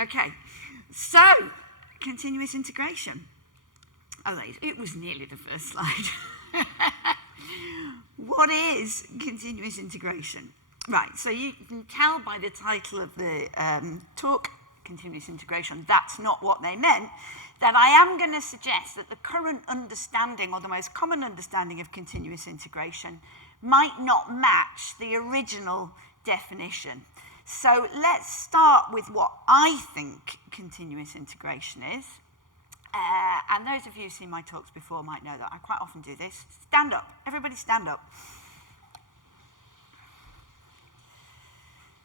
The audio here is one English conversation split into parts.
Okay, so continuous integration. Oh, it was nearly the first slide. What is continuous integration? Right, so you can tell by the title of the talk, continuous integration, that's not what they meant, that I am going to suggest that the current understanding, or the most common understanding of continuous integration, might not match the original definition. So let's start with what I think continuous integration is. And those of you who've seen my talks before might know that I quite often do this. Stand up. Everybody stand up.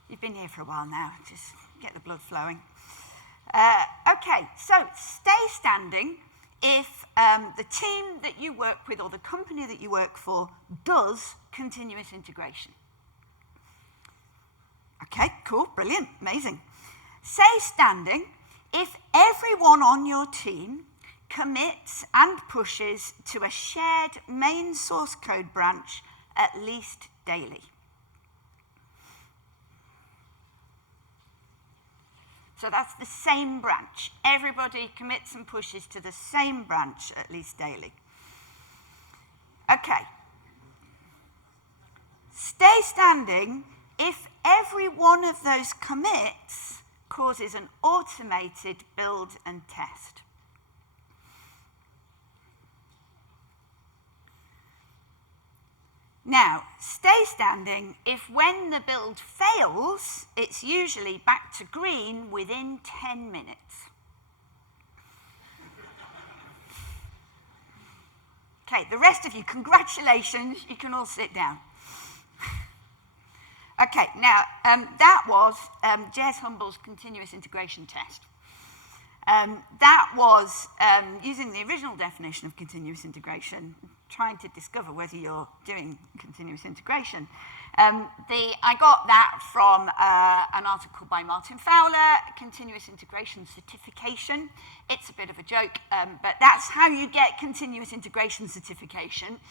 You've been here for a while now. Just get the blood flowing. Okay, so stay standing if the team that you work with or the company that you work for does continuous integration. Okay, cool, brilliant, amazing. Stay standing if everyone on your team commits and pushes to a shared main source code branch at least daily. So that's the same branch. Everybody commits and pushes to the same branch at least daily. Okay. Stay standing if every one of those commits causes an automated build and test. Now, stay standing if when the build fails, it's usually back to green within 10 minutes. Okay, the rest of you, congratulations, you can all sit down. Okay, now, that was Jez Humble's continuous integration test. That was using the original definition of continuous integration, trying to discover whether you're doing continuous integration. I got that from an article by Martin Fowler, Continuous Integration Certification. It's a bit of a joke, but that's how you get continuous integration certification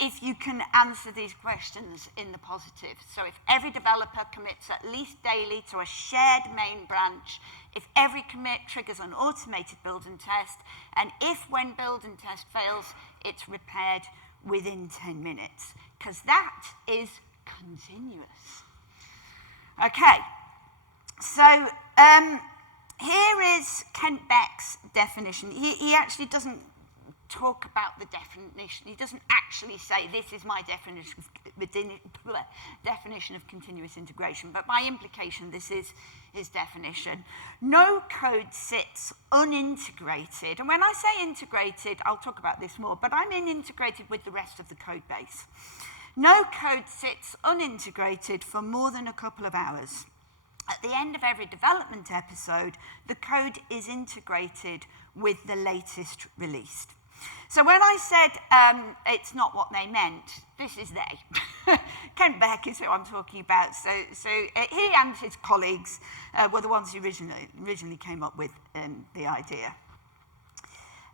if you can answer these questions in the positive. So if every developer commits at least daily to a shared main branch, if every commit triggers an automated build and test, and if when build and test fails, it's repaired within 10 minutes, because that is continuous. Okay, so here is Kent Beck's definition. He actually doesn't talk about the definition. He doesn't actually say, this is my definition of continuous integration, but by implication, this is his definition. No code sits unintegrated. And when I say integrated, I'll talk about this more, but I mean integrated with the rest of the code base. No code sits unintegrated for more than a couple of hours. At the end of every development episode, the code is integrated with the latest released. So when I said it's not what they meant, this is they. Kent Beck is who I'm talking about. So he and his colleagues were the ones who originally came up with the idea.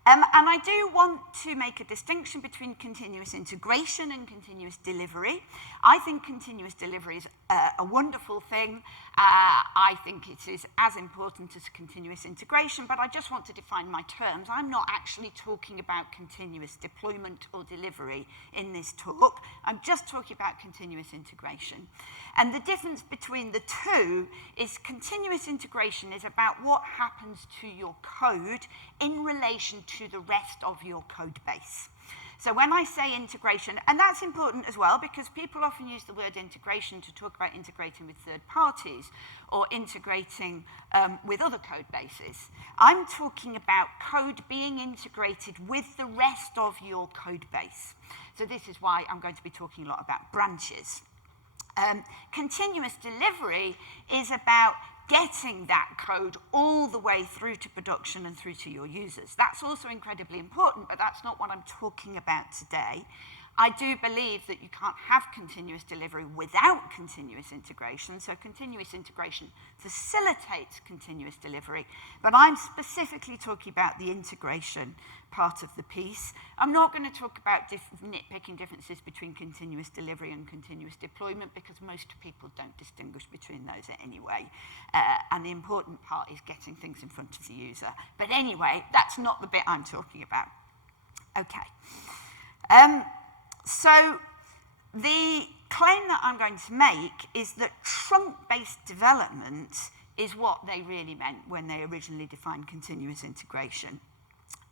And I do want to make a distinction between continuous integration and continuous delivery. I think continuous delivery is a wonderful thing. I think it is as important as continuous integration, but I just want to define my terms. I'm not actually talking about continuous deployment or delivery in this talk. I'm just talking about continuous integration. And the difference between the two is continuous integration is about what happens to your code in relation to the rest of your code base. So when I say integration, and that's important as well because people often use the word integration to talk about integrating with third parties or integrating with other code bases. I'm talking about code being integrated with the rest of your code base. So this is why I'm going to be talking a lot about branches. Continuous delivery is about getting that code all the way through to production and through to your users. That's also incredibly important, but that's not what I'm talking about today. I do believe that you can't have continuous delivery without continuous integration, so continuous integration facilitates continuous delivery, but I'm specifically talking about the integration part of the piece. I'm not going to talk about nitpicking differences between continuous delivery and continuous deployment because most people don't distinguish between those anyway, and the important part is getting things in front of the user. But anyway, that's not the bit I'm talking about. Okay. So the claim that I'm going to make is that trunk-based development is what they really meant when they originally defined continuous integration.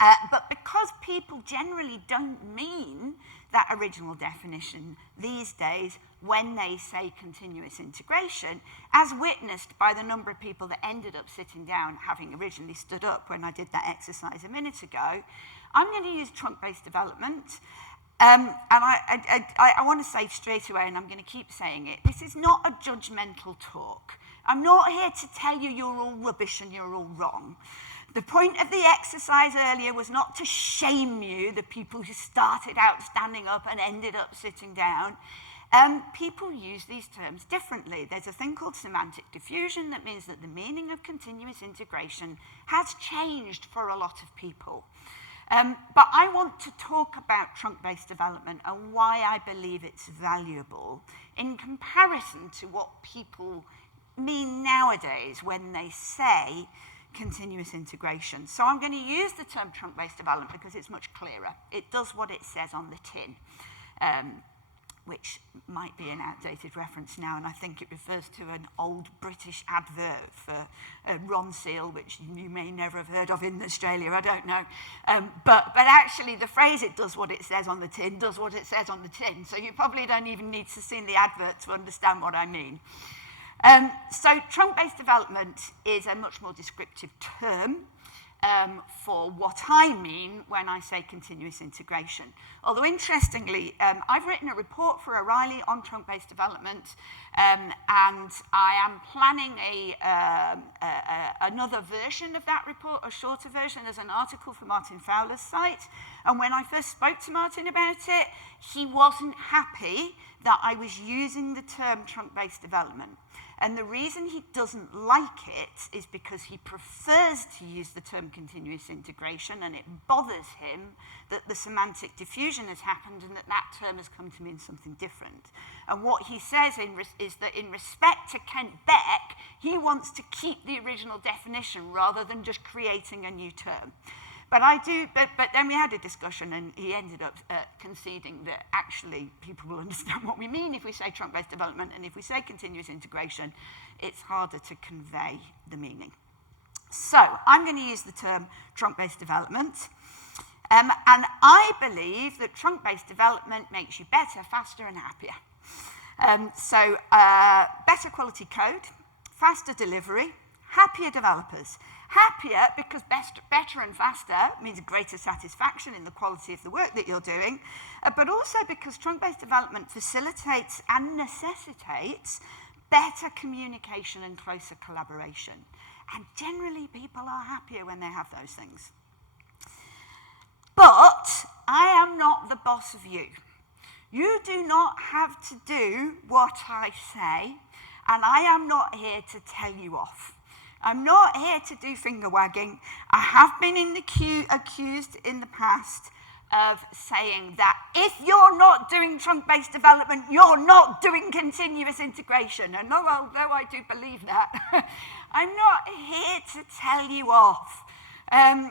But because people generally don't mean that original definition these days when they say continuous integration, as witnessed by the number of people that ended up sitting down having originally stood up when I did that exercise a minute ago, I'm going to use trunk-based development. And I want to say straight away, and I'm going to keep saying it, this is not a judgmental talk. I'm not here to tell you you're all rubbish and you're all wrong. The point of the exercise earlier was not to shame you, the people who started out standing up and ended up sitting down. People use these terms differently. There's a thing called semantic diffusion that means that the meaning of continuous integration has changed for a lot of people. But I want to talk about trunk-based development and why I believe it's valuable in comparison to what people mean nowadays when they say continuous integration. So I'm going to use the term trunk-based development because it's much clearer. It does what it says on the tin, which might be an outdated reference now, and I think it refers to an old British advert for Ronseal, which you may never have heard of in Australia, I don't know. But actually the phrase "it does what it says on the tin" does what it says on the tin, so you probably don't even need to see the advert to understand what I mean. So trunk-based development is a much more descriptive term for what I mean when I say continuous integration. Although interestingly, I've written a report for O'Reilly on trunk-based development, and I am planning another version of that report, a shorter version, as an article for Martin Fowler's site. And when I first spoke to Martin about it, he wasn't happy that I was using the term trunk-based development. And the reason he doesn't like it is because he prefers to use the term continuous integration, and it bothers him that the semantic diffusion has happened and that term has come to mean something different. And what he says is that in respect to Kent Beck, he wants to keep the original definition rather than just creating a new term. But then we had a discussion, and he ended up conceding that actually people will understand what we mean if we say trunk-based development, and if we say continuous integration, it's harder to convey the meaning. So I'm going to use the term trunk-based development, and I believe that trunk-based development makes you better, faster, and happier. Better quality code, faster delivery, happier developers. Happier because better and faster means greater satisfaction in the quality of the work that you're doing, but also because trunk-based development facilitates and necessitates better communication and closer collaboration. And generally, people are happier when they have those things. But I am not the boss of you. You do not have to do what I say, and I am not here to tell you off. I'm not here to do finger wagging. I have been accused in the past of saying that if you're not doing trunk-based development, you're not doing continuous integration. And although I do believe that, I'm not here to tell you off. And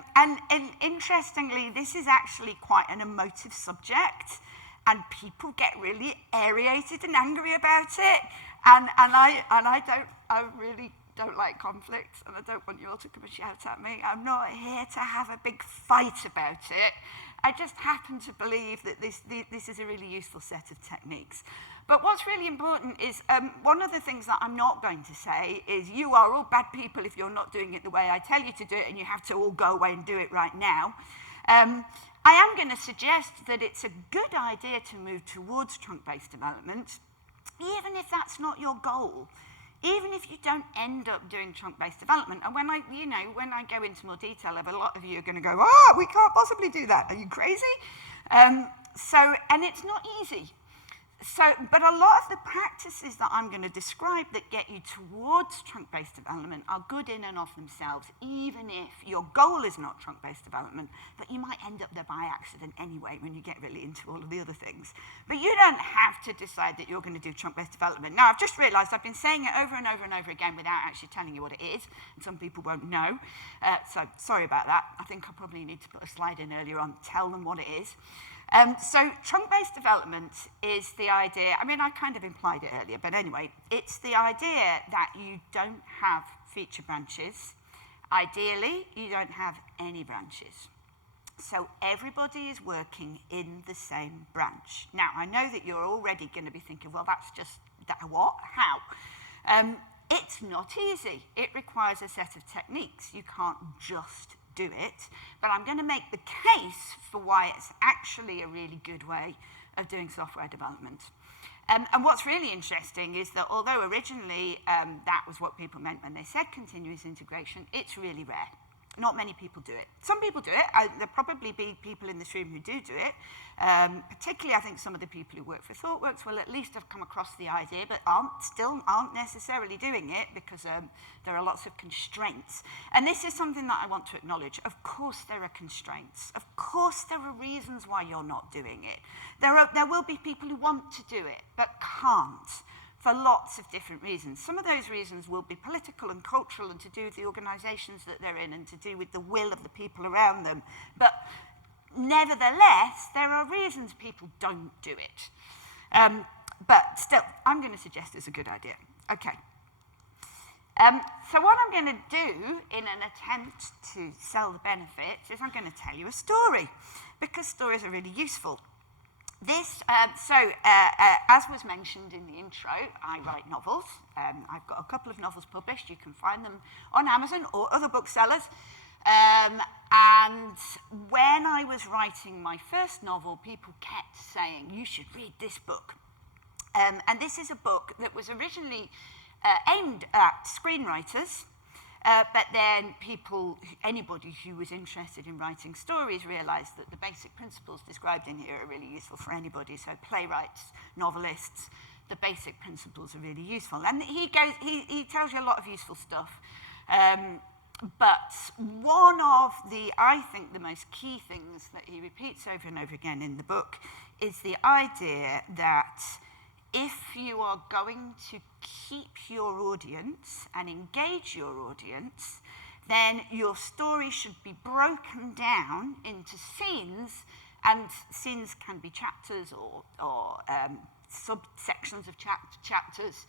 interestingly, this is actually quite an emotive subject, and people get really aerated and angry about it. And I really don't like conflict, and I don't want you all to come and shout at me. I'm not here to have a big fight about it. I just happen to believe that this is a really useful set of techniques. But what's really important is, one of the things that I'm not going to say is you are all bad people if you're not doing it the way I tell you to do it, and you have to all go away and do it right now. I am going to suggest that it's a good idea to move towards trunk-based development, even if that's not your goal. Even if you don't end up doing trunk-based development. And when I go into more detail, a lot of you are going to go, we can't possibly do that. Are you crazy? And it's not easy. But a lot of the practices that I'm going to describe that get you towards trunk-based development are good in and of themselves, even if your goal is not trunk-based development, but you might end up there by accident anyway when you get really into all of the other things. But you don't have to decide that you're going to do trunk-based development. Now, I've just realised I've been saying it over and over and over again without actually telling you what it is, and some people won't know. So sorry about that. I think I probably need to put a slide in earlier on, tell them what it is. So trunk-based development is the idea, I mean, I kind of implied it earlier, but anyway, it's the idea that you don't have feature branches. Ideally, you don't have any branches. So everybody is working in the same branch. Now, I know that you're already going to be thinking, well, that's just, what? How? It's not easy. It requires a set of techniques. You can't just do it, but I'm going to make the case for why it's actually a really good way of doing software development. And what's really interesting is that although originally that was what people meant when they said continuous integration, it's really rare. Not many people do it. Some people do it. There'll probably be people in this room who do it. Particularly, I think some of the people who work for ThoughtWorks will at least have come across the idea, but still aren't necessarily doing it because there are lots of constraints. And this is something that I want to acknowledge. Of course there are constraints. Of course there are reasons why you're not doing it. There will be people who want to do it, but can't, for lots of different reasons. Some of those reasons will be political and cultural and to do with the organisations that they're in and to do with the will of the people around them. But nevertheless, there are reasons people don't do it. But still, I'm going to suggest it's a good idea. Okay. So what I'm going to do in an attempt to sell the benefits is I'm going to tell you a story, because stories are really useful. As was mentioned in the intro, I write novels. I've got a couple of novels published. You can find them on Amazon or other booksellers. And when I was writing my first novel, people kept saying, you should read this book. And this is a book that was originally aimed at screenwriters, but then anybody who was interested in writing stories realized that the basic principles described in here are really useful for anybody. So playwrights, novelists, the basic principles are really useful. And he tells you a lot of useful stuff. But one of I think the most key things that he repeats over and over again in the book is the idea that if you are going to keep your audience and engage your audience, then your story should be broken down into scenes, and scenes can be chapters or subsections of chapters.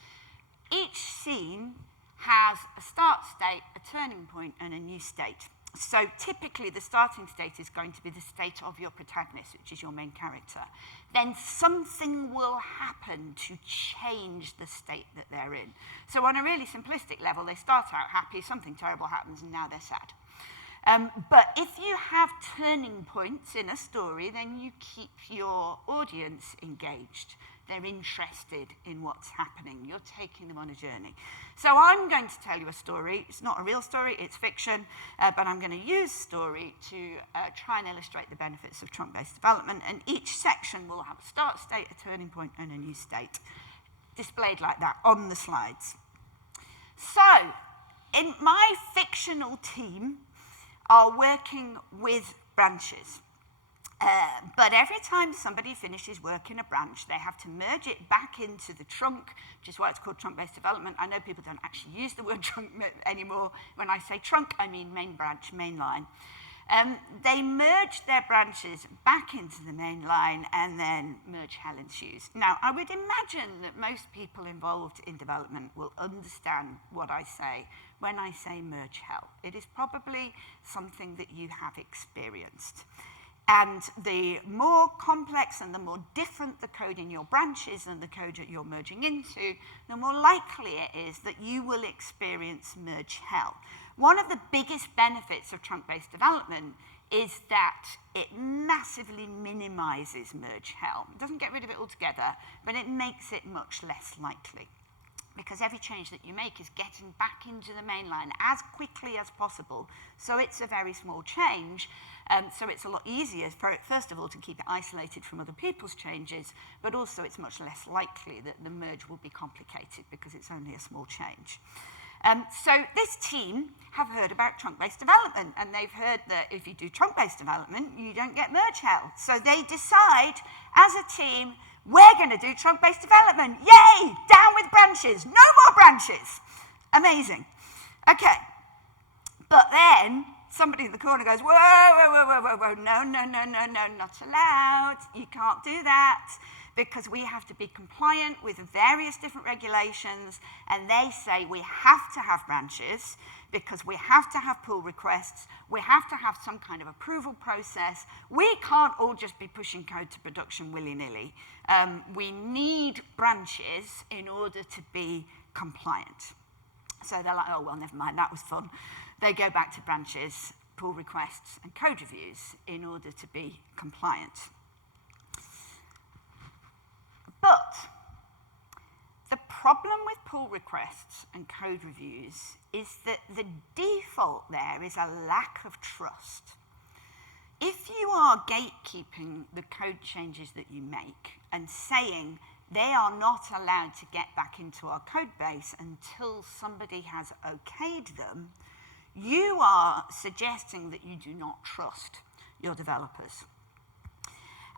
Each scene has a start state, a turning point, and a new state. So typically the starting state is going to be the state of your protagonist, which is your main character. Then something will happen to change the state that they're in. So on a really simplistic level, they start out happy, something terrible happens, and now they're sad. But if you have turning points in a story, then you keep your audience engaged. They're interested in what's happening. You're taking them on a journey. So I'm going to tell you a story. It's not a real story, it's fiction, but I'm going to use story to try and illustrate the benefits of trunk-based development, and each section will have a start state, a turning point, and a new state, displayed like that on the slides. So, in my fictional team are working with branches. But every time somebody finishes work in a branch, they have to merge it back into the trunk, which is why it's called trunk-based development. I know people don't actually use the word trunk anymore. When I say trunk, I mean main branch, main line. They merge their branches back into the main line, and then merge hell ensues. Now, I would imagine that most people involved in development will understand what I say when I say merge hell. It is probably something that you have experienced. And the more complex and the more different the code in your branch is than the code that you're merging into, the more likely it is that you will experience merge hell. One of the biggest benefits of trunk-based development is that it massively minimizes merge hell. It doesn't get rid of it altogether, but it makes it much less likely. because every change that you make is getting back into the main line as quickly as possible. So it's a very small change. So it's a lot easier, first of all, to keep it isolated from other people's changes, but also it's much less likely that the merge will be complicated because it's only a small change. So this team have heard about trunk-based development, and they've heard that if you do trunk-based development, you don't get merge hell. So they decide, as a team, we're going to do trunk-based development. Yay! Down with branches. No more branches. Amazing. Okay. But then somebody in the corner goes, whoa, whoa, whoa, whoa, whoa, whoa, no, no, no, no, no, not allowed. You can't do that because we have to be compliant with various different regulations, and they say we have to have branches because we have to have pull requests, we have to have some kind of approval process. We can't all just be pushing code to production willy-nilly. We need branches in order to be compliant. So they're like, oh, well, never mind, that was fun. They go back to branches, pull requests, and code reviews in order to be compliant. But the problem with pull requests and code reviews is that the default there is a lack of trust. If you are gatekeeping the code changes that you make and saying they are not allowed to get back into our code base until somebody has okayed them, you are suggesting that you do not trust your developers.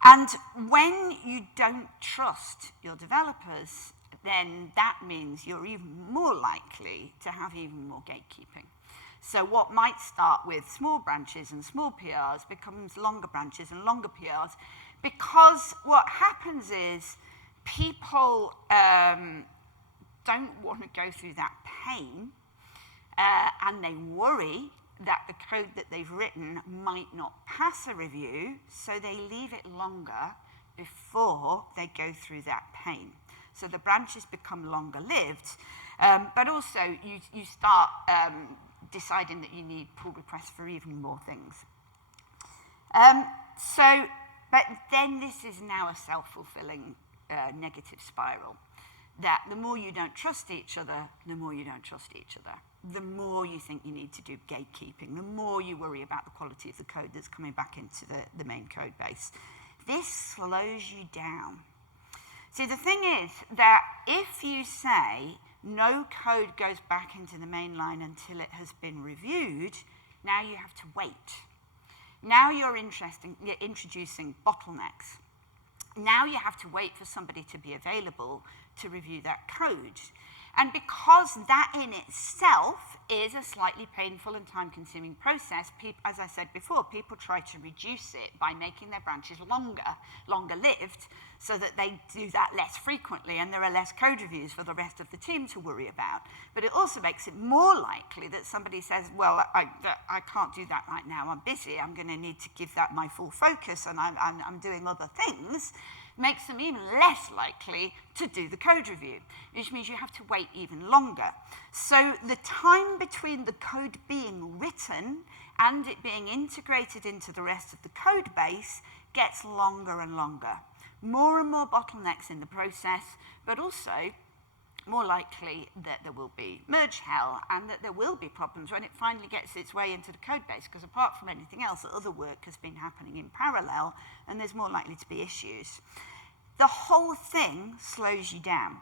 And when you don't trust your developers, then that means you're even more likely to have even more gatekeeping. So what might start with small branches and small PRs becomes longer branches and longer PRs, because what happens is people don't want to go through that pain, and they worry that the code that they've written might not pass a review, so they leave it longer before they go through that pain. So the branches become longer lived, but also you start deciding that you need pull requests for even more things. But then this is now a self-fulfilling negative spiral, that the more you don't trust each other, the more you don't trust each other. The more you think you need to do gatekeeping, the more you worry about the quality of the code that's coming back into the main code base. This slows you down. See, the thing is that if you say no code goes back into the main line until it has been reviewed, now you have to wait. Now you're introducing bottlenecks. Now you have to wait for somebody to be available to review that code. And because that in itself is a slightly painful and time-consuming process, as I said before, people try to reduce it by making their branches longer-lived, so that they do that less frequently and there are less code reviews for the rest of the team to worry about. But it also makes it more likely that somebody says, well, I can't do that right now, I'm busy, I'm going to need to give that my full focus, and I'm doing other things. Makes them even less likely to do the code review, which means you have to wait even longer. So the time between the code being written and it being integrated into the rest of the code base gets longer and longer. More and more bottlenecks in the process, but also more likely that there will be merge hell and that there will be problems when it finally gets its way into the code base, because apart from anything else, other work has been happening in parallel and there's more likely to be issues. The whole thing slows you down.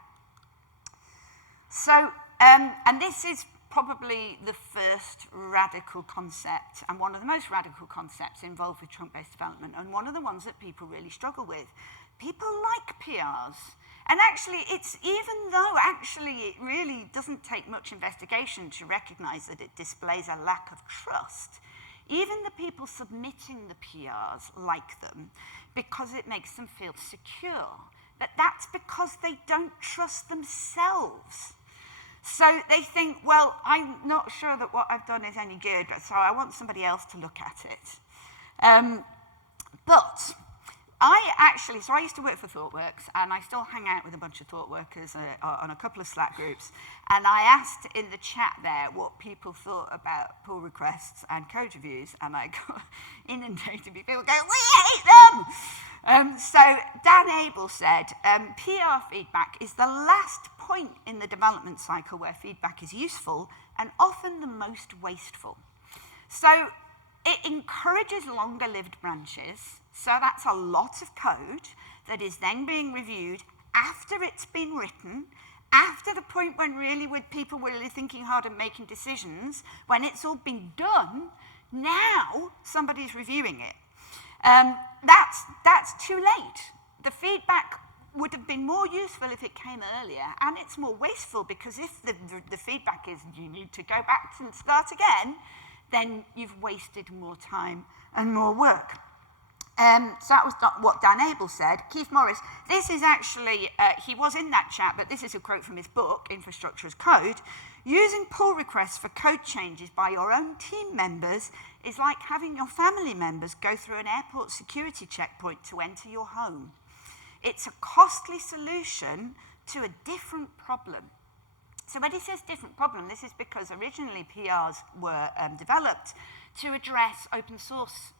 So, and this is probably the first radical concept and one of the most radical concepts involved with trunk-based development, and one of the ones that people really struggle with. People like PRs. And actually, even though it really doesn't take much investigation to recognize that it displays a lack of trust, even the people submitting the PRs like them because it makes them feel secure. But that's because they don't trust themselves. So they think, well, I'm not sure that what I've done is any good, so I want somebody else to look at it. But So I used to work for ThoughtWorks, and I still hang out with a bunch of ThoughtWorkers on a couple of Slack groups. And I asked in the chat there what people thought about pull requests and code reviews, and I got inundated with people going, "We hate them!" So Dan Abel said, PR feedback is the last point in the development cycle where feedback is useful and often the most wasteful. So it encourages longer-lived branches, so that's a lot of code that is then being reviewed after it's been written, after the point when people were really thinking hard and making decisions, when it's all been done, now somebody's reviewing it. That's too late. The feedback would have been more useful if it came earlier, and it's more wasteful because if the feedback is you need to go back and start again, then you've wasted more time and more work. So that was what Dan Abel said. Keith Morris, this is actually, he was in that chat, but this is a quote from his book, Infrastructure as Code. Using pull requests for code changes by your own team members is like having your family members go through an airport security checkpoint to enter your home. It's a costly solution to a different problem. So when he says different problem, this is because originally PRs were developed to address open source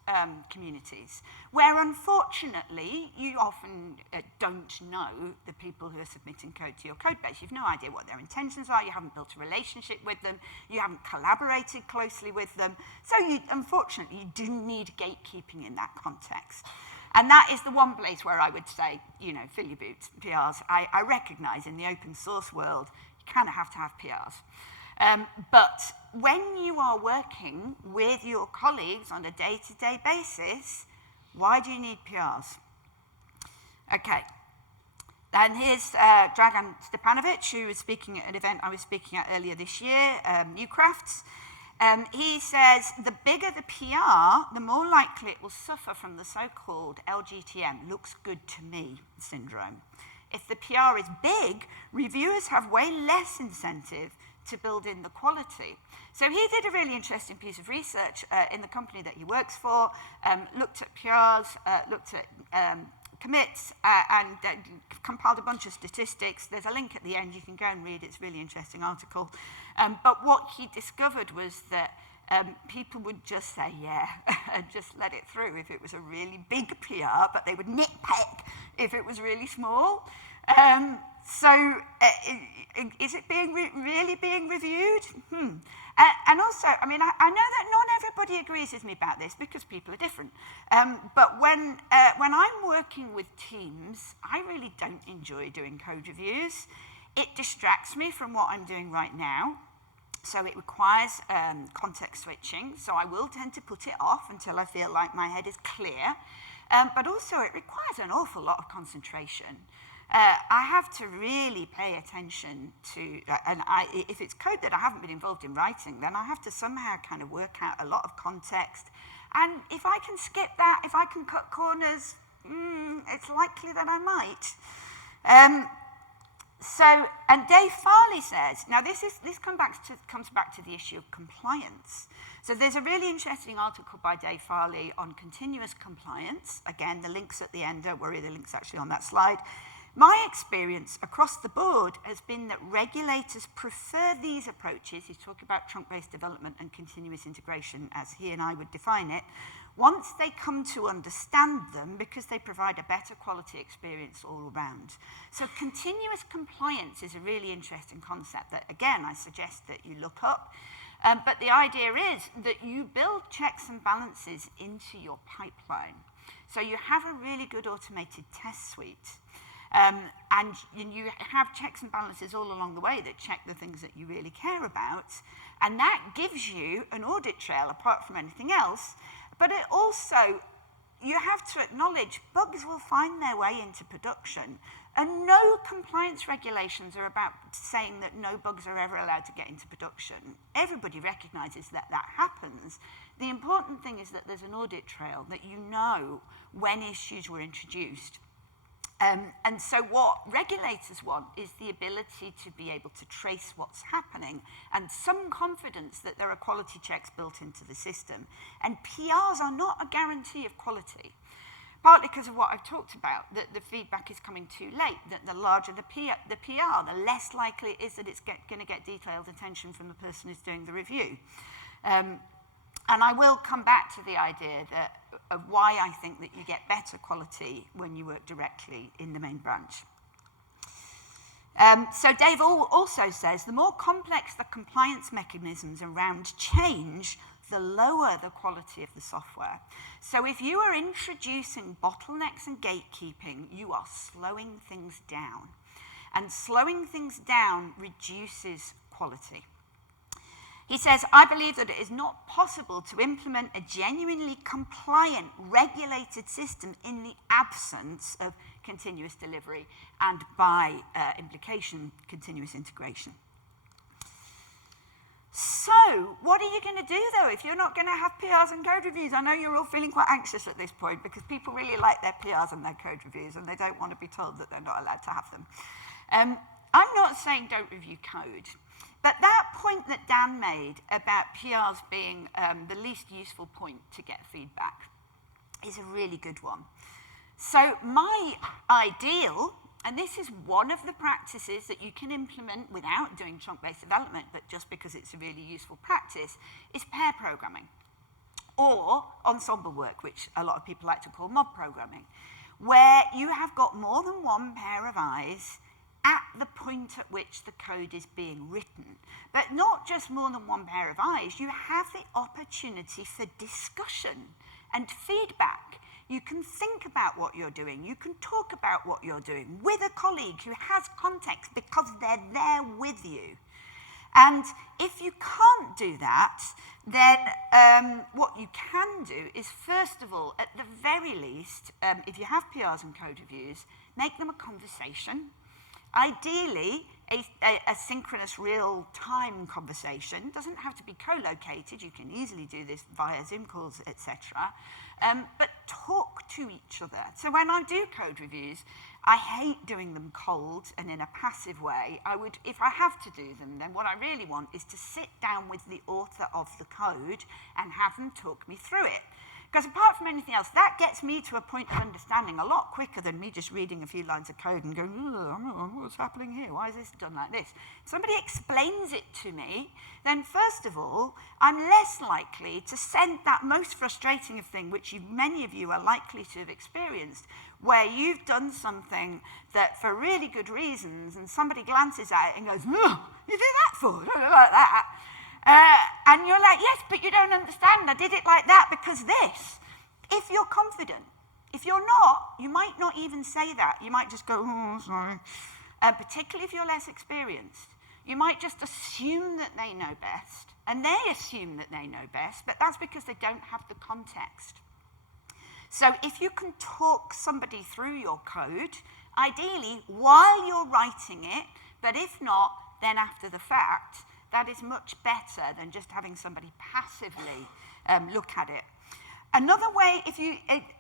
communities, where unfortunately you often don't know the people who are submitting code to your code base. You've no idea what their intentions are, you haven't built a relationship with them, you haven't collaborated closely with them, so unfortunately you do need gatekeeping in that context. And that is the one place where I would say, fill your boots, PRs. I recognise in the open source world, you kind of have to have PRs. But when you are working with your colleagues on a day-to-day basis, why do you need PRs? Okay. And here's Dragan Stepanovic, who was speaking at an event I was speaking at earlier this year, New Crafts. He says, the bigger the PR, the more likely it will suffer from the so-called LGTM, looks good to me, syndrome. If the PR is big, reviewers have way less incentive to build in the quality. So he did a really interesting piece of research in the company that he works for, looked at PRs, looked at commits, and compiled a bunch of statistics. There's a link at the end, you can go and read, it's a really interesting article. But what he discovered was that people would just say, yeah, and just let it through if it was a really big PR, but they would nitpick if it was really small. Is it really being reviewed? And also, I know that not everybody agrees with me about this because people are different. But when I'm working with teams, I really don't enjoy doing code reviews. It distracts me from what I'm doing right now. So it requires context switching. So I will tend to put it off until I feel like my head is clear. But also it requires an awful lot of concentration. I have to really pay attention to, if it's code that I haven't been involved in writing, then I have to somehow kind of work out a lot of context. And if I can skip that, if I can cut corners, it's likely that I might. And Dave Farley says, now this comes back to the issue of compliance. So there's a really interesting article by Dave Farley on continuous compliance. Again, the link's at the end, don't worry, the link's actually on that slide. My experience across the board has been that regulators prefer these approaches. He's talking about trunk-based development and continuous integration as he and I would define it, once they come to understand them because they provide a better quality experience all around. So continuous compliance is a really interesting concept that, again, I suggest that you look up. But the idea is that you build checks and balances into your pipeline. So you have a really good automated test suite. And you have checks and balances all along the way that check the things that you really care about. And that gives you an audit trail apart from anything else. But it also, you have to acknowledge bugs will find their way into production. And no compliance regulations are about saying that no bugs are ever allowed to get into production. Everybody recognizes that that happens. The important thing is that there's an audit trail, that you know when issues were introduced. And so what regulators want is the ability to be able to trace what's happening and some confidence that there are quality checks built into the system. And PRs are not a guarantee of quality. partly because of what I've talked about, that the feedback is coming too late, that the larger the PR, the less likely it is that it's going to get detailed attention from the person who's doing the review. And I will come back to the idea of why I think that you get better quality when you work directly in the main branch. So Dave also says, the more complex the compliance mechanisms around change, the lower the quality of the software. So if you are introducing bottlenecks and gatekeeping, you are slowing things down. And slowing things down reduces quality. He says, I believe that it is not possible to implement a genuinely compliant, regulated system in the absence of continuous delivery and, by implication, continuous integration. So, what are you going to do, though, if you're not going to have PRs and code reviews? I know you're all feeling quite anxious at this point because people really like their PRs and their code reviews and they don't want to be told that they're not allowed to have them. I'm not saying don't review code. But that point that Dan made about PRs being the least useful point to get feedback is a really good one. So my ideal, and this is one of the practices that you can implement without doing chunk-based development, but just because it's a really useful practice, is pair programming, or ensemble work, which a lot of people like to call mob programming, where you have got more than one pair of eyes at the point at which the code is being written. But not just more than one pair of eyes, you have the opportunity for discussion and feedback. You can think about what you're doing. You can talk about what you're doing with a colleague who has context because they're there with you. And if you can't do that, then what you can do is, first of all, at the very least, if you have PRs and code reviews, make them a conversation. Ideally, a synchronous real-time conversation. Doesn't have to be co-located. You can easily do this via Zoom calls, etc. But talk to each other. So when I do code reviews, I hate doing them cold and in a passive way. If I have to do them, then what I really want is to sit down with the author of the code and have them talk me through it. Because apart from anything else, that gets me to a point of understanding a lot quicker than me just reading a few lines of code and going, what's happening here? Why is this done like this? If somebody explains it to me, then first of all, I'm less likely to send that most frustrating thing, which many of you are likely to have experienced, where you've done something that for really good reasons, and somebody glances at it and goes, oh, you do that for? I don't like that. And you're like, yes, but you don't understand. I did it like that because this. If you're confident. If you're not, you might not even say that. You might just go, oh, sorry. Particularly if you're less experienced. You might just assume that they know best. And they assume that they know best, but that's because they don't have the context. So if you can talk somebody through your code, ideally while you're writing it, but if not, then after the fact, that is much better than just having somebody passively look at it. Another way,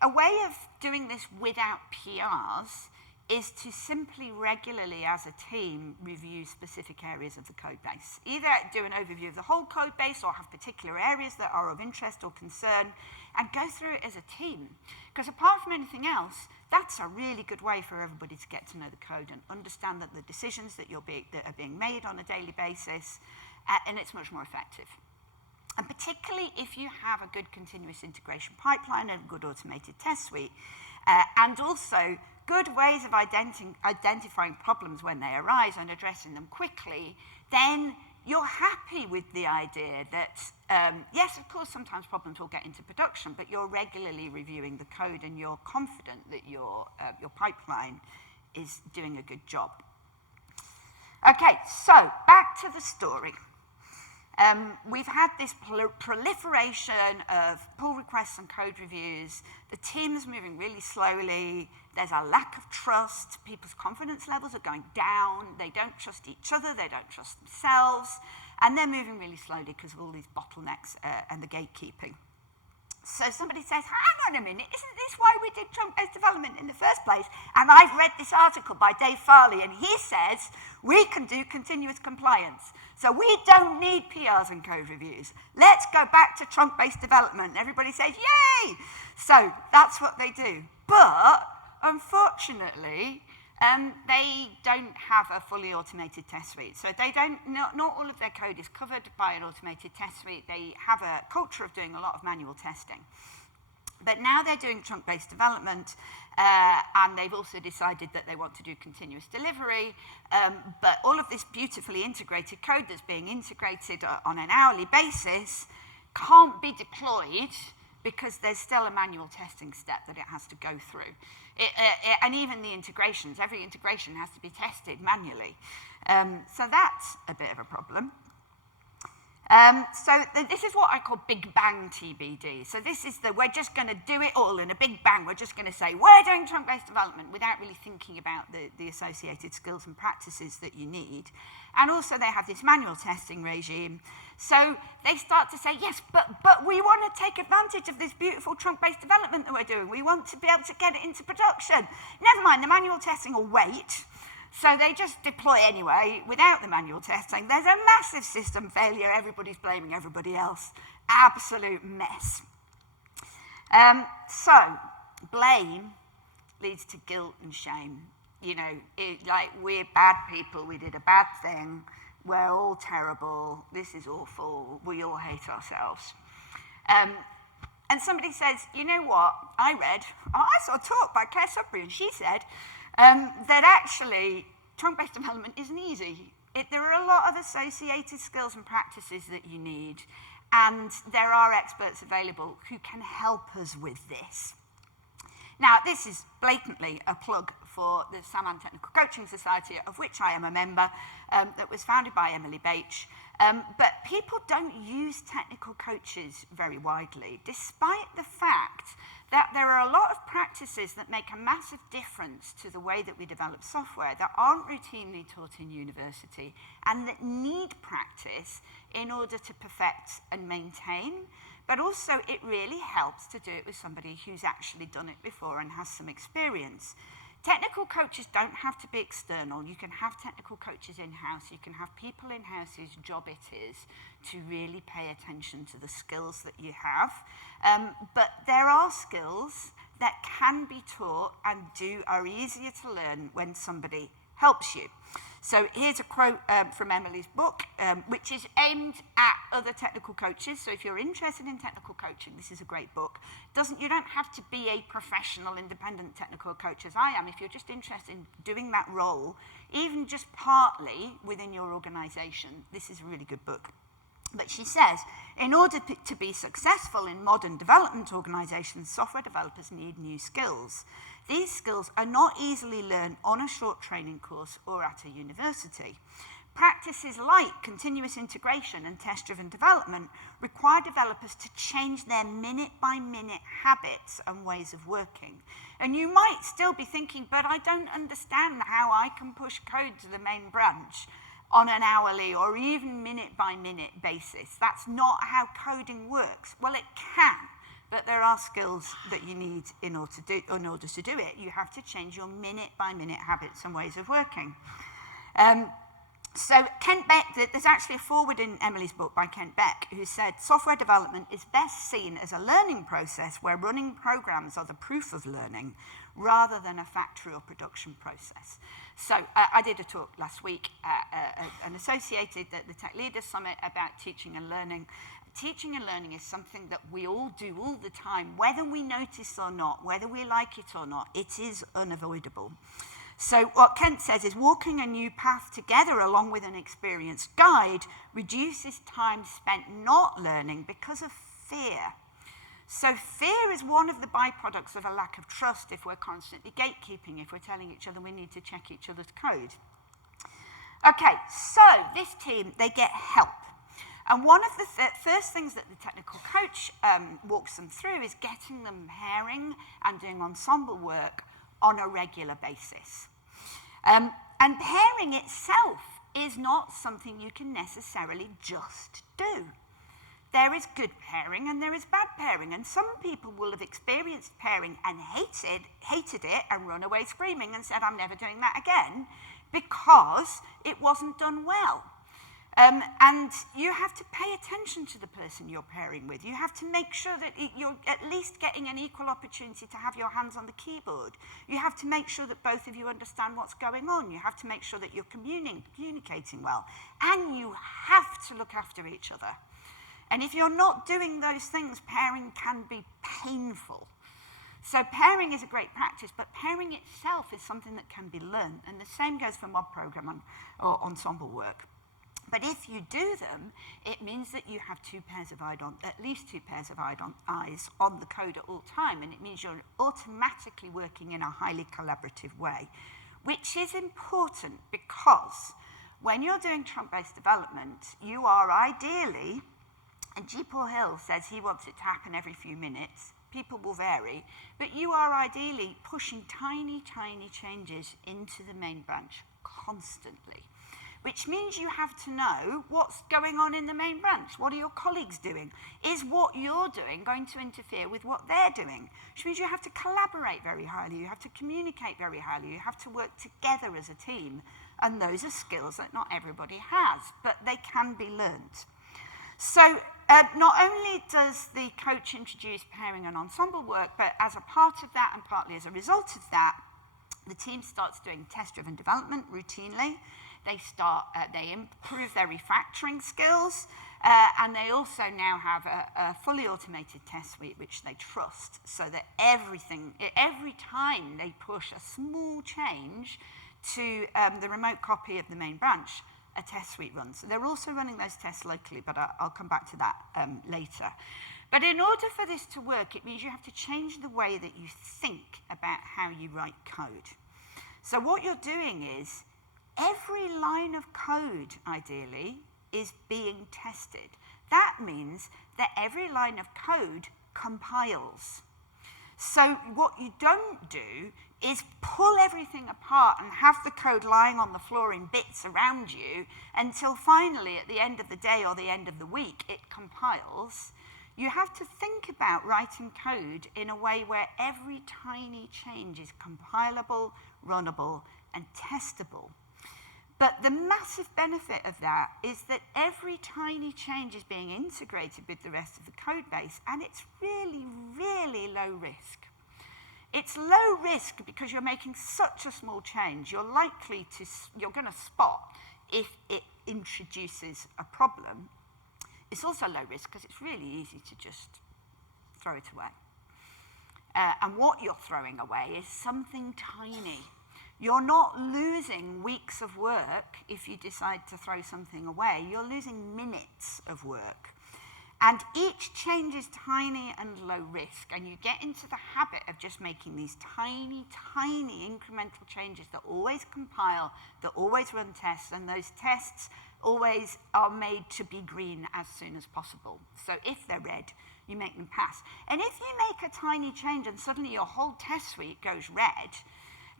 a way of doing this without PRs is to simply regularly, as a team, review specific areas of the code base. Either do an overview of the whole code base or have particular areas that are of interest or concern and go through it as a team. Because apart from anything else, that's a really good way for everybody to get to know the code and understand that the decisions that are being made on a daily basis, and it's much more effective. And particularly if you have a good continuous integration pipeline and a good automated test suite, and also good ways of identifying problems when they arise and addressing them quickly, then you're happy with the idea that, yes, of course, sometimes problems will get into production, but you're regularly reviewing the code and you're confident that your pipeline is doing a good job. Okay, so back to the story. We've had this proliferation of pull requests and code reviews. The team's moving really slowly. There's a lack of trust. People's confidence levels are going down. They don't trust each other. They don't trust themselves. And they're moving really slowly because of all these bottlenecks and the gatekeeping. So somebody says, hang on a minute, isn't this why we did trunk-based development in the first place? And I've read this article by Dave Farley, and he says we can do continuous compliance. So we don't need PRs and code reviews. Let's go back to trunk-based development. And everybody says, yay! So that's what they do. But unfortunately, they don't have a fully automated test suite. So they don't, not all of their code is covered by an automated test suite. They have a culture of doing a lot of manual testing. But now they're doing trunk-based development, and they've also decided that they want to do continuous delivery. But all of this beautifully integrated code that's being integrated on an hourly basis can't be deployed because there's still a manual testing step that it has to go through. And even the integrations, every integration has to be tested manually. So that's a bit of a problem. So this is what I call Big Bang TBD. So this is we're just going to do it all in a big bang. We're just going to say, we're doing trunk-based development without really thinking about the associated skills and practices that you need. And also they have this manual testing regime. So they start to say, yes, but we want to take advantage of this beautiful trunk-based development that we're doing. We want to be able to get it into production. Never mind, the manual testing will wait. So they just deploy anyway, without the manual testing. There's a massive system failure. Everybody's blaming everybody else. Absolute mess. So blame leads to guilt and shame. You know, like we're bad people. We did a bad thing. We're all terrible. This is awful. We all hate ourselves. And somebody says, you know what? I saw a talk by Clare Sudbery, and she said, that actually trunk-based development isn't easy. There are a lot of associated skills and practices that you need, and there are experts available who can help us with this. Now, this is blatantly a plug for the Saman Technical Coaching Society, of which I am a member, that was founded by Emily Bache. But people don't use technical coaches very widely, despite the fact that there are a lot of practices that make a massive difference to the way that we develop software that aren't routinely taught in university and that need practice in order to perfect and maintain. But also it really helps to do it with somebody who's actually done it before and has some experience. Technical coaches don't have to be external. You can have technical coaches in-house. You can have people in-house whose job it is to really pay attention to the skills that you have. But there are skills that can be taught and are easier to learn when somebody helps you. So here's a quote from Emily's book, which is aimed at other technical coaches. So if you're interested in technical coaching, this is a great book. You don't have to be a professional, independent technical coach as I am. If you're just interested in doing that role, even just partly within your organization, this is a really good book. But she says, in order to be successful in modern development organizations, software developers need new skills. These skills are not easily learned on a short training course or at a university. Practices like continuous integration and test-driven development require developers to change their minute-by-minute habits and ways of working. And you might still be thinking, but I don't understand how I can push code to the main branch on an hourly or even minute-by-minute basis. That's not how coding works. Well, it can, but there are skills that you need in order to do it. You have to change your minute-by-minute habits and ways of working. So Kent Beck, there's actually a foreword in Emily's book by Kent Beck, who said, software development is best seen as a learning process where running programs are the proof of learning rather than a factory or production process. So I did a talk last week at an associated at the Tech Leaders Summit about teaching and learning. Teaching and learning is something that we all do all the time, whether we notice or not, whether we like it or not, it is unavoidable. So what Kent says is walking a new path together along with an experienced guide reduces time spent not learning because of fear. So fear is one of the byproducts of a lack of trust if we're constantly gatekeeping, if we're telling each other we need to check each other's code. Okay, so this team, they get help. And one of the first things that the technical coach walks them through is getting them pairing and doing ensemble work on a regular basis. And pairing itself is not something you can necessarily just do. there is good pairing and there is bad pairing, and some people will have experienced pairing and hated it and run away screaming and said, I'm never doing that again, because it wasn't done well. And you have to pay attention to the person you're pairing with. You have to make sure that you're at least getting an equal opportunity to have your hands on the keyboard. You have to make sure that both of you understand what's going on. You have to make sure that you're communicating well. And you have to look after each other. And if you're not doing those things, pairing can be painful. So pairing is a great practice, but pairing itself is something that can be learned. And the same goes for mod program or ensemble work. But if you do them, it means that you have at least two pairs of eyes on the code at all time, and it means you're automatically working in a highly collaborative way, which is important because when you're doing trunk-based development, you are ideally, and G. Paul Hill says he wants it to happen every few minutes, people will vary, but you are ideally pushing tiny, tiny changes into the main branch constantly. Which means you have to know what's going on in the main branch. What are your colleagues doing? Is what you're doing going to interfere with what they're doing? Which means you have to collaborate very highly. You have to communicate very highly. You have to work together as a team. And those are skills that not everybody has, but they can be learned. So not only does the coach introduce pairing and ensemble work, but as a part of that and partly as a result of that, the team starts doing test-driven development routinely. They improve their refactoring skills, and they also now have a fully automated test suite which they trust, so that every time they push a small change to the remote copy of the main branch, a test suite runs. So they're also running those tests locally, but I'll come back to that later. But in order for this to work, it means you have to change the way that you think about how you write code. So what you're doing is, every line of code, ideally, is being tested. That means that every line of code compiles. So what you don't do is pull everything apart and have the code lying on the floor in bits around you until finally, at the end of the day or the end of the week, it compiles. You have to think about writing code in a way where every tiny change is compilable, runnable, and testable. But the massive benefit of that is that every tiny change is being integrated with the rest of the code base, and it's really, really low risk. It's low risk because you're making such a small change. You're going to spot if it introduces a problem. It's also low risk because it's really easy to just throw it away. And what you're throwing away is something tiny. You're not losing weeks of work if you decide to throw something away. You're losing minutes of work. And each change is tiny and low risk, and you get into the habit of just making these tiny, tiny incremental changes that always compile, that always run tests, and those tests always are made to be green as soon as possible. So if they're red, you make them pass. And if you make a tiny change and suddenly your whole test suite goes red,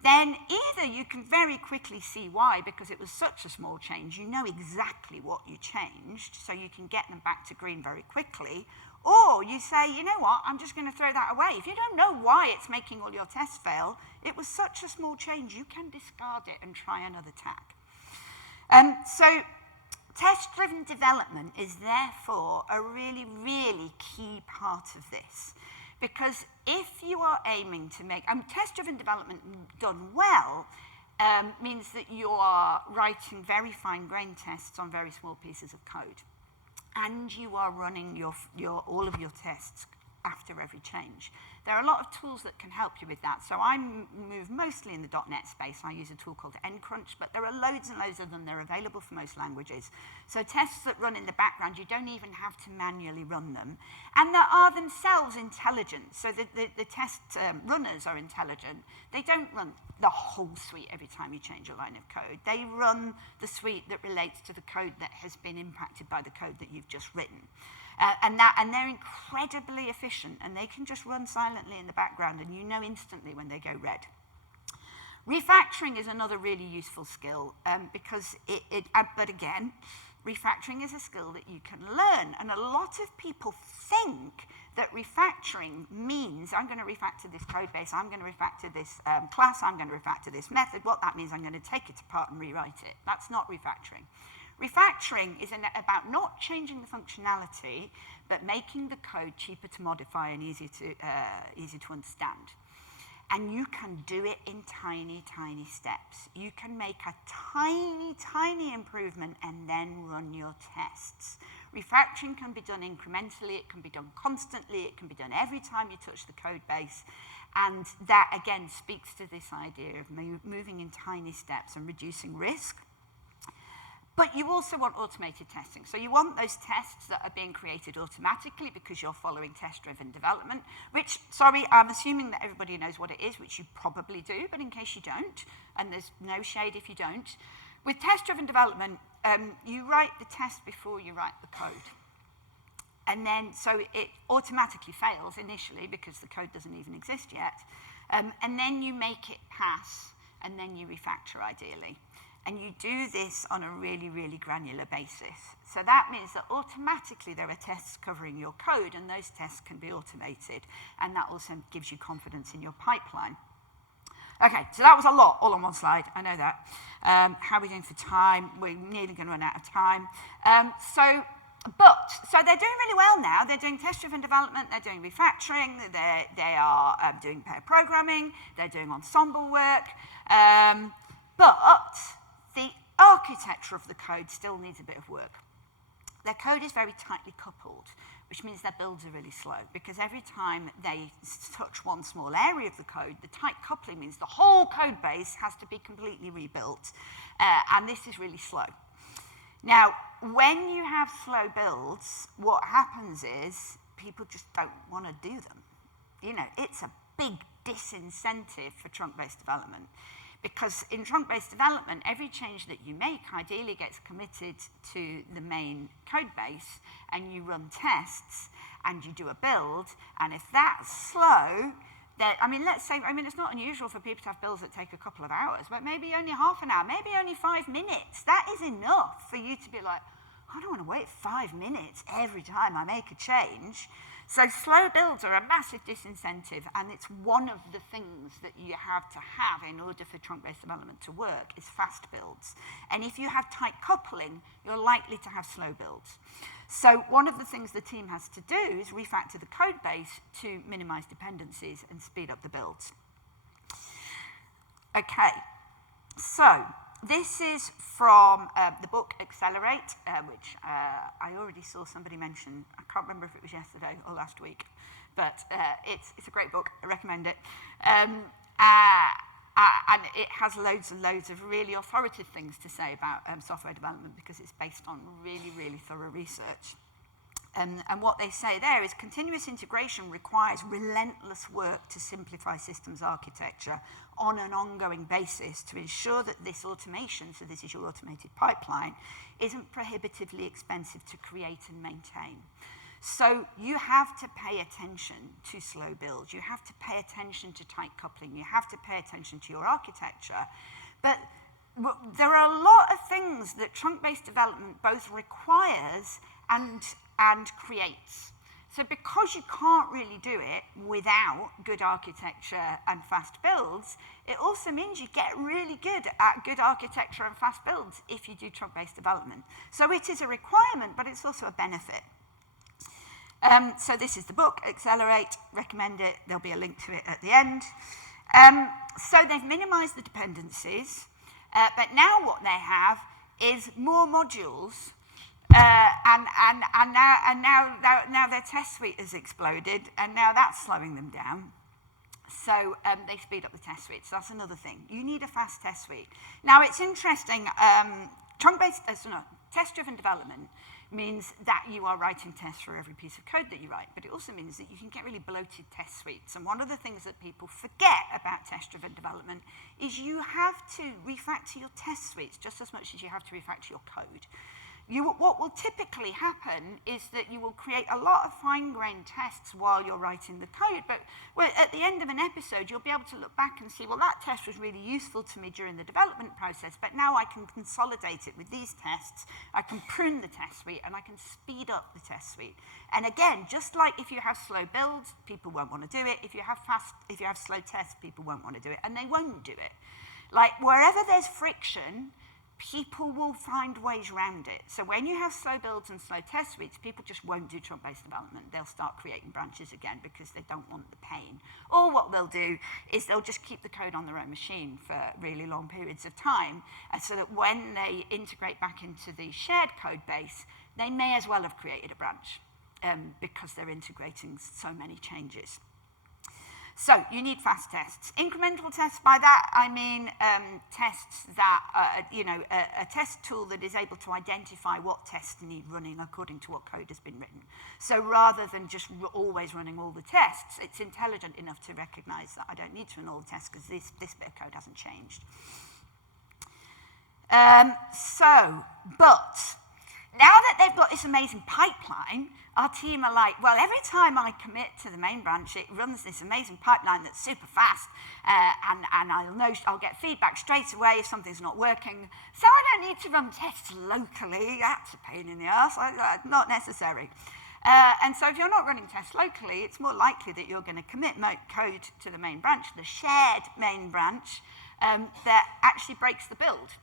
then either you can very quickly see why, because it was such a small change, you know exactly what you changed, so you can get them back to green very quickly, or you say, you know what, I'm just going to throw that away. If you don't know why it's making all your tests fail, it was such a small change, you can discard it and try another tack. So test-driven development is therefore a really, really key part of this. Because if you are aiming to make, test-driven development done well means that you are writing very fine-grained tests on very small pieces of code. And you are running all of your tests after every change. There are a lot of tools that can help you with that. So I move mostly in the .NET space. I use a tool called NCrunch, but there are loads and loads of them. They're available for most languages. So tests that run in the background, you don't even have to manually run them. And they are themselves intelligent. So the test runners are intelligent. They don't run the whole suite every time you change a line of code. They run the suite that relates to the code that has been impacted by the code that you've just written. And they're incredibly efficient, and they can just run silently in the background, and you know instantly when they go red. Refactoring is another really useful skill, because but again, refactoring is a skill that you can learn. And a lot of people think that refactoring means I'm going to refactor this code base, I'm going to refactor this class, I'm going to refactor this method. What that means, I'm going to take it apart and rewrite it. That's not refactoring. Refactoring is about not changing the functionality, but making the code cheaper to modify and easier to understand. And you can do it in tiny, tiny steps. You can make a tiny, tiny improvement and then run your tests. Refactoring can be done incrementally, it can be done constantly, it can be done every time you touch the code base. And that, again, speaks to this idea of moving in tiny steps and reducing risk. But you also want automated testing. So you want those tests that are being created automatically because you're following test-driven development, which, sorry, I'm assuming that everybody knows what it is, which you probably do, but in case you don't, and there's no shade if you don't, with test-driven development, you write the test before you write the code. And then, so it automatically fails initially because the code doesn't even exist yet. And then you make it pass, and then you refactor ideally. And you do this on a really, really granular basis. So that means that automatically there are tests covering your code, and those tests can be automated. And that also gives you confidence in your pipeline. Okay, so that was a lot, all on one slide, I know that. How are we doing for time? We're nearly going to run out of time. So they're doing really well now. They're doing test-driven development, they're doing refactoring, they are doing pair programming, they're doing ensemble work. But the architecture of the code still needs a bit of work. Their code is very tightly coupled, which means their builds are really slow, because every time they touch one small area of the code, the tight coupling means the whole code base has to be completely rebuilt, and this is really slow. Now, when you have slow builds, what happens is people just don't want to do them. You know, it's a big disincentive for trunk-based development. Because in trunk-based development, every change that you make ideally gets committed to the main code base, and you run tests, and you do a build, and if that's slow, then, let's say, it's not unusual for people to have builds that take a couple of hours, but maybe only half an hour, maybe only 5 minutes. That is enough for you to be like, I don't want to wait 5 minutes every time I make a change. So slow builds are a massive disincentive, and it's one of the things that you have to have in order for trunk-based development to work is fast builds. And if you have tight coupling, you're likely to have slow builds. So one of the things the team has to do is refactor the code base to minimize dependencies and speed up the builds. Okay, so this is from the book Accelerate, which I already saw somebody mention. I can't remember if it was yesterday or last week, but it's a great book. I recommend it. And it has loads and loads of really authoritative things to say about software development because it's based on really, really thorough research. And what they say there is continuous integration requires relentless work to simplify systems architecture on an ongoing basis to ensure that this automation, so this is your automated pipeline, isn't prohibitively expensive to create and maintain. So you have to pay attention to slow builds. You have to pay attention to tight coupling. You have to pay attention to your architecture. But there are a lot of things that trunk-based development both requires and creates. So because you can't really do it without good architecture and fast builds, it also means you get really good at good architecture and fast builds if you do trunk-based development. So it is a requirement, but it's also a benefit. So this is the book, Accelerate, recommend it. There'll be a link to it at the end. So they've minimized the dependencies, but now what they have is more modules. And now their test suite has exploded, and now that's slowing them down. So they speed up the test suite. So that's another thing. You need a fast test suite. Now it's interesting. Test-driven development means that you are writing tests for every piece of code that you write, but it also means that you can get really bloated test suites. And one of the things that people forget about test-driven development is you have to refactor your test suites just as much as you have to refactor your code. what will typically happen is that you will create a lot of fine-grained tests while you're writing the code, but at the end of an episode, you'll be able to look back and see, well, that test was really useful to me during the development process, but now I can consolidate it with these tests, I can prune the test suite, and I can speed up the test suite. And again, just like if you have slow builds, people won't want to do it. If you have slow tests, people won't want to do it, and they won't do it. Like, wherever there's friction, people will find ways around it. So when you have slow builds and slow test suites, people just won't do trunk-based development. They'll start creating branches again because they don't want the pain. Or what they'll do is they'll just keep the code on their own machine for really long periods of time, and so that when they integrate back into the shared code base, they may as well have created a branch because they're integrating so many changes. So you need fast tests. Incremental tests, by that I mean tests that, a test tool that is able to identify what tests need running according to what code has been written. So rather than just always running all the tests, it's intelligent enough to recognize that I don't need to run all the tests because this bit of code hasn't changed. But now that they've got this amazing pipeline, our team are like, well, every time I commit to the main branch, it runs this amazing pipeline that's super fast, and I'll get feedback straight away if something's not working. So I don't need to run tests locally. That's a pain in the ass. Not necessary. And so if you're not running tests locally, it's more likely that you're going to commit code to the main branch, the shared main branch, that actually breaks the build.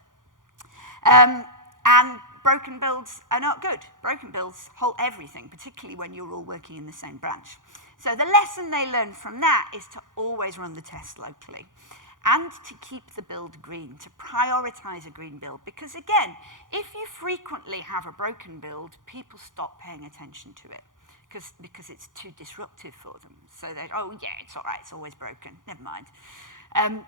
And broken builds are not good. Broken builds halt everything, particularly when you're all working in the same branch. So the lesson they learn from that is to always run the test locally and to keep the build green, to prioritize a green build. Because again, if you frequently have a broken build, people stop paying attention to it because it's too disruptive for them. So they, oh yeah, it's all right, it's always broken, never mind.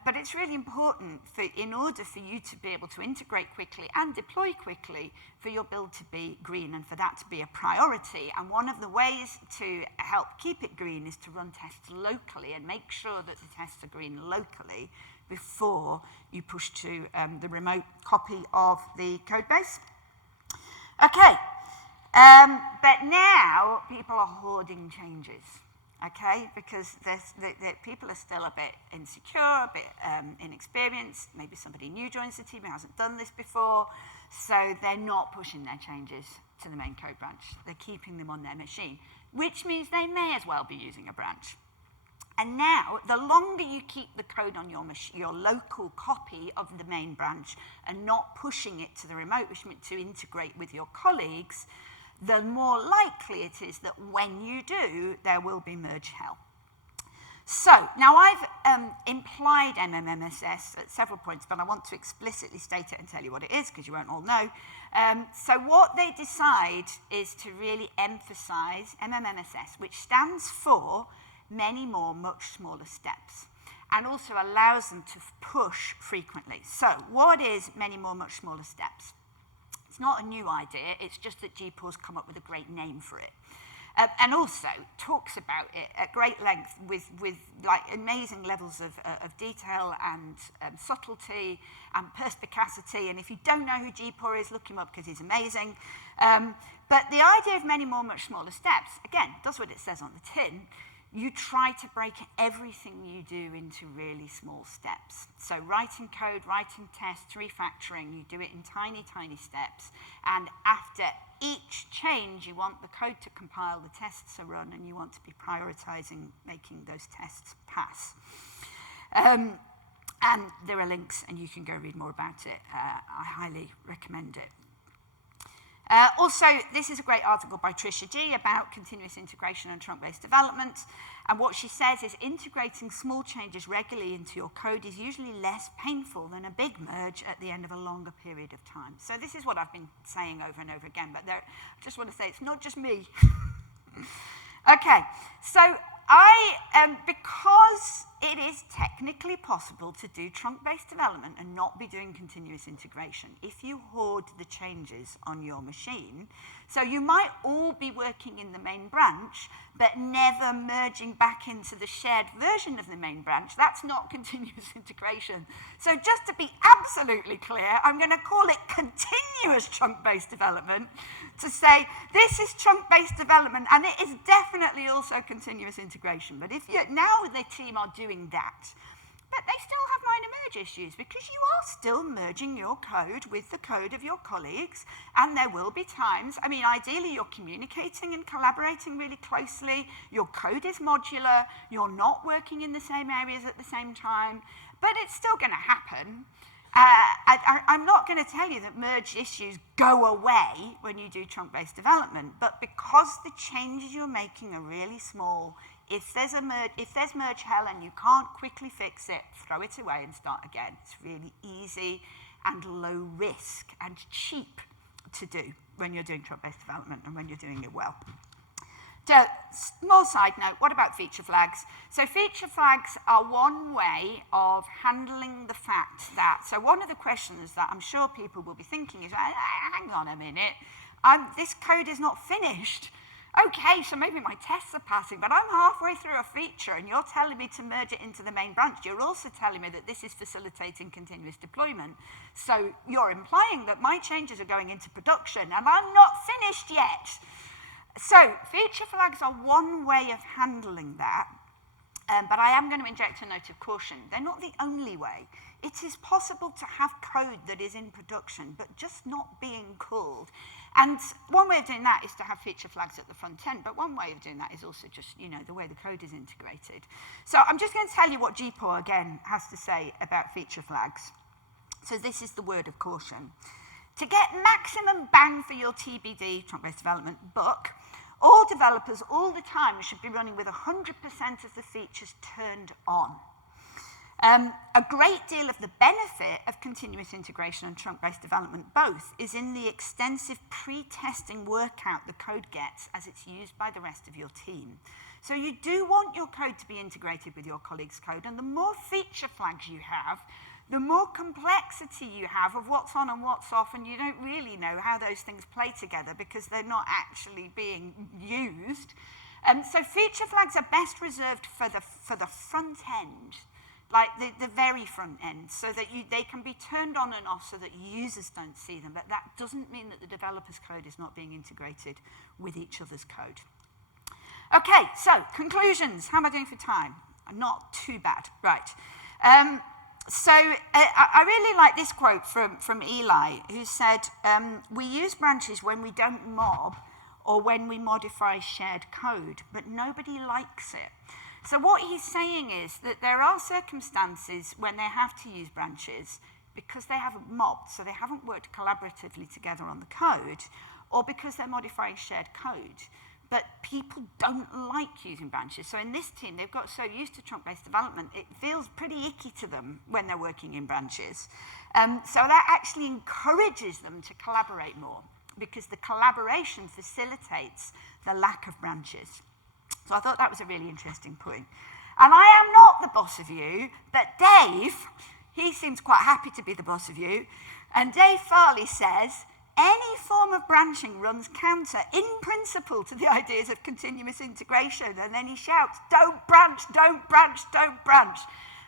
But it's really important in order for you to be able to integrate quickly and deploy quickly, for your build to be green and for that to be a priority. And one of the ways to help keep it green is to run tests locally and make sure that the tests are green locally before you push to the remote copy of the code base. Okay, but now people are hoarding changes. Okay, because people are still a bit insecure, a bit inexperienced. Maybe somebody new joins the team who hasn't done this before, so they're not pushing their changes to the main code branch. They're keeping them on their machine, which means they may as well be using a branch. And now, the longer you keep the code on your local copy of the main branch and not pushing it to the remote, which means to integrate with your colleagues, the more likely it is that when you do, there will be merge hell. So, now I've implied MMMSS at several points, but I want to explicitly state it and tell you what it is, because you won't all know. So what they decide is to really emphasize MMMSS, which stands for many more, much smaller steps, and also allows them to push frequently. So, what is many more, much smaller steps? It's not a new idea, it's just that GPAW's come up with a great name for it. And also talks about it at great length with like amazing levels of detail and subtlety and perspicacity. And if you don't know who GPAW is, look him up because he's amazing. But the idea of many more, much smaller steps, again, does what it says on the tin. You try to break everything you do into really small steps. So writing code, writing tests, refactoring, you do it in tiny, tiny steps. And after each change, you want the code to compile, the tests to run, and you want to be prioritizing making those tests pass. And there are links, and you can go read more about it. I highly recommend it. Also, this is a great article by Trisha G about continuous integration and trunk-based development. And what she says is integrating small changes regularly into your code is usually less painful than a big merge at the end of a longer period of time. So this is what I've been saying over and over again, but I just want to say it's not just me. Okay, so because it is technically possible to do trunk-based development and not be doing continuous integration if you hoard the changes on your machine. So you might all be working in the main branch, but never merging back into the shared version of the main branch. That's not continuous integration. So just to be absolutely clear, I'm going to call it continuous trunk-based development to say this is trunk-based development, and it is definitely also continuous integration. But if you now the team are doing that, but they still have minor merge issues because you are still merging your code with the code of your colleagues, and there will be times, I mean, ideally you're communicating and collaborating really closely, your code is modular, you're not working in the same areas at the same time, but it's still going to happen. I'm not going to tell you that merge issues go away when you do trunk-based development, but because the changes you're making are really small, if there's merge hell and you can't quickly fix it, throw it away and start again. It's really easy and low risk and cheap to do when you're doing trunk-based development and when you're doing it well. So, small side note, what about feature flags? So feature flags are one way of handling the fact that, so one of the questions that I'm sure people will be thinking is, hang on a minute, this code is not finished. Okay, so maybe my tests are passing, but I'm halfway through a feature and you're telling me to merge it into the main branch. You're also telling me that this is facilitating continuous deployment. So you're implying that my changes are going into production and I'm not finished yet. So feature flags are one way of handling that, but I am going to inject a note of caution. They're not the only way. It is possible to have code that is in production, but just not being called. And one way of doing that is to have feature flags at the front end, but one way of doing that is also just, the way the code is integrated. So I'm just going to tell you what GPO, again, has to say about feature flags. So this is the word of caution. To get maximum bang for your TBD, trunk-based development, buck, all developers all the time should be running with 100% of the features turned on. A great deal of the benefit of continuous integration and trunk-based development both is in the extensive pre-testing workout the code gets as it's used by the rest of your team. So you do want your code to be integrated with your colleagues' code, and the more feature flags you have, the more complexity you have of what's on and what's off, and you don't really know how those things play together because they're not actually being used. So feature flags are best reserved for the front end, like the very front end, so that they can be turned on and off so that users don't see them. But that doesn't mean that the developer's code is not being integrated with each other's code. Okay, so conclusions. How am I doing for time? Not too bad. Right. So I really like this quote from Eli, who said, we use branches when we don't mob or when we modify shared code, but nobody likes it. So what he's saying is that there are circumstances when they have to use branches because they haven't mobbed, so they haven't worked collaboratively together on the code, or because they're modifying shared code. But people don't like using branches. So in this team, they've got so used to trunk-based development, it feels pretty icky to them when they're working in branches. So that actually encourages them to collaborate more because the collaboration facilitates the lack of branches. So I thought that was a really interesting point. And I am not the boss of you, but Dave, he seems quite happy to be the boss of you. And Dave Farley says, any form of branching runs counter, in principle, to the ideas of continuous integration. And then he shouts, don't branch, don't branch, don't branch.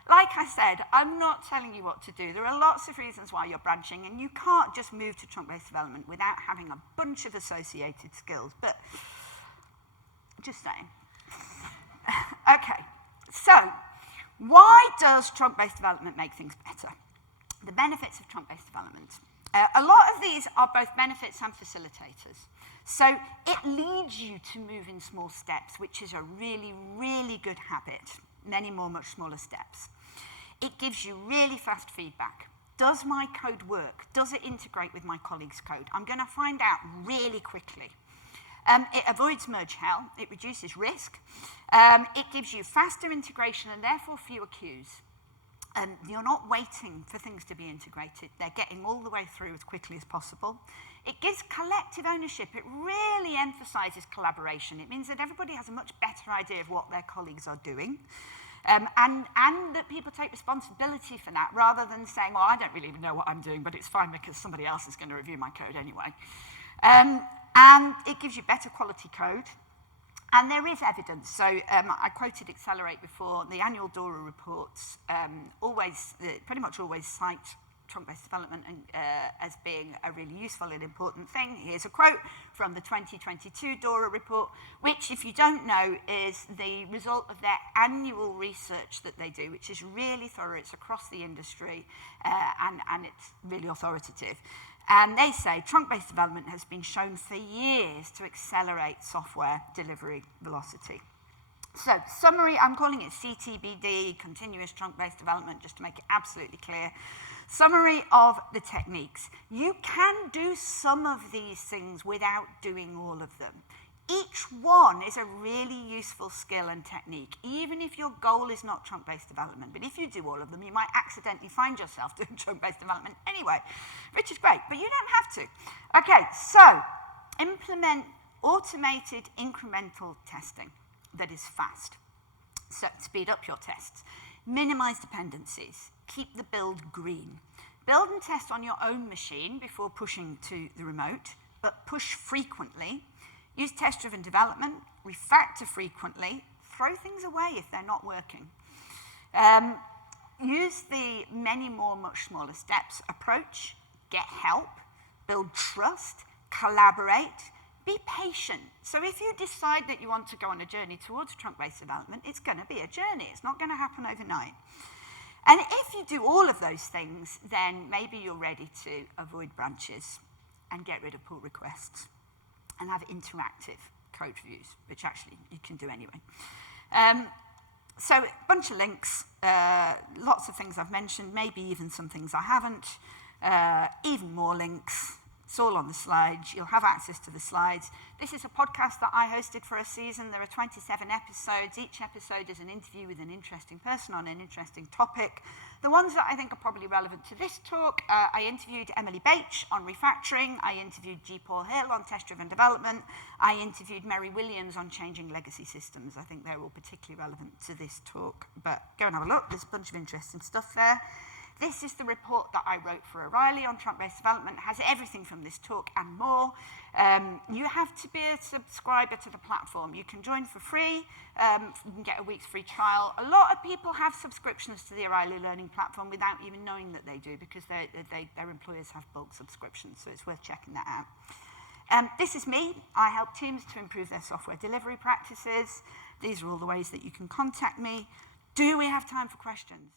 Like I said, I'm not telling you what to do. There are lots of reasons why you're branching, and you can't just move to trunk-based development without having a bunch of associated skills. But just saying. Okay, so why does trunk-based development make things better? The benefits of trunk-based development. A lot of these are both benefits and facilitators. So it leads you to move in small steps, which is a really, really good habit. Many more much smaller steps. It gives you really fast feedback. Does my code work? Does it integrate with my colleague's code? I'm going to find out really quickly. It avoids merge hell. It reduces risk. It gives you faster integration and therefore fewer queues. You're not waiting for things to be integrated. They're getting all the way through as quickly as possible. It gives collective ownership. It really emphasizes collaboration. It means that everybody has a much better idea of what their colleagues are doing. and that people take responsibility for that rather than saying, well, I don't really even know what I'm doing, but it's fine because somebody else is going to review my code anyway. And it gives you better quality code. And there is evidence. So I quoted Accelerate before. The annual DORA reports pretty much always cite trunk-based development as being a really useful and important thing. Here's a quote from the 2022 DORA report, which, if you don't know, is the result of their annual research that they do, which is really thorough. It's across the industry, and it's really authoritative. And they say trunk-based development has been shown for years to accelerate software delivery velocity. So, summary, I'm calling it CTBD, continuous trunk-based development, just to make it absolutely clear. Summary of the techniques. You can do some of these things without doing all of them. Each one is a really useful skill and technique, even if your goal is not trunk-based development. But if you do all of them, you might accidentally find yourself doing trunk-based development anyway, which is great, but you don't have to. Okay, so implement automated incremental testing that is fast. So speed up your tests. Minimize dependencies. Keep the build green. Build and test on your own machine before pushing to the remote, but push frequently. Use test-driven development. Refactor frequently. Throw things away if they're not working. Use the many more, much smaller steps approach. Get help. Build trust. Collaborate. Be patient. So if you decide that you want to go on a journey towards trunk-based development, it's going to be a journey. It's not going to happen overnight. And if you do all of those things, then maybe you're ready to avoid branches and get rid of pull requests and have interactive code reviews, which actually you can do anyway. So a bunch of links, lots of things I've mentioned, maybe even some things I haven't, even more links. It's all on the slides. You'll have access to the slides. This is a podcast that I hosted for a season. There are 27 episodes. Each episode is an interview with an interesting person on an interesting topic. The ones that I think are probably relevant to this talk, I interviewed Emily Bache on refactoring. I interviewed G. Paul Hill on test-driven development. I interviewed Mary Williams on changing legacy systems. I think they're all particularly relevant to this talk. But go and have a look. There's a bunch of interesting stuff there. This is the report that I wrote for O'Reilly on trunk-based development. It has everything from this talk and more. You have to be a subscriber to the platform. You can join for free. You can get a week's free trial. A lot of people have subscriptions to the O'Reilly Learning Platform without even knowing that they do, because their employers have bulk subscriptions, so it's worth checking that out. This is me. I help teams to improve their software delivery practices. These are all the ways that you can contact me. Do we have time for questions?